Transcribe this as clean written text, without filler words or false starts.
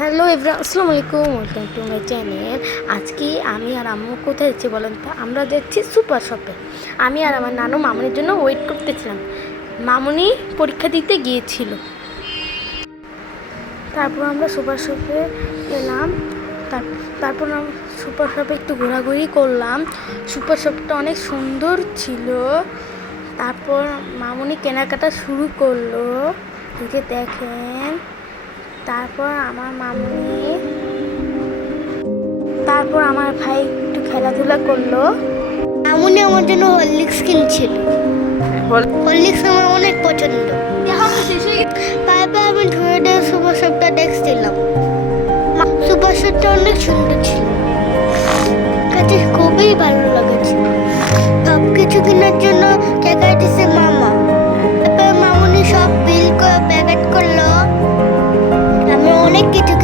Hello everyone, আসসালামু আলাইকুম, welcome to my channel. আজকে আমি আর আম্মু কোথায় যাচ্ছি বলেন তো? আমরা যাচ্ছি সুপার শপে। আমি আর আমার নানু মামুনির জন্য ওয়েট করতেছিলাম। মামুনি পরীক্ষা দিতে গিয়েছিল। তারপর আমরা সুপার শপে এলাম। তারপর সুপার শপে একটু ঘোরাঘুরি করলাম। সুপার শপটা অনেক সুন্দর ছিল। তারপর মামুনি কেনাকাটা শুরু করলো, এই যে দেখেন। তারপর আমার ভাই একটু খেলাধুলা করলো। মামুনি আমার জন্য হরলিক্স কিনছিল। হরলিক্স আমার অনেক পছন্দ। তারপর আমি ধরে ধরে সুপার শপটা দেখছিলাম। সুপার শপটা অনেক সুন্দর ছিল, কাছে খুবই ভালো লাগছে। সব কিছু কেনার জন্য টাকা দিছে মামা। তারপর মামুনি সব বিল করে প্যাকেট করলো। আমি অনেক কিছু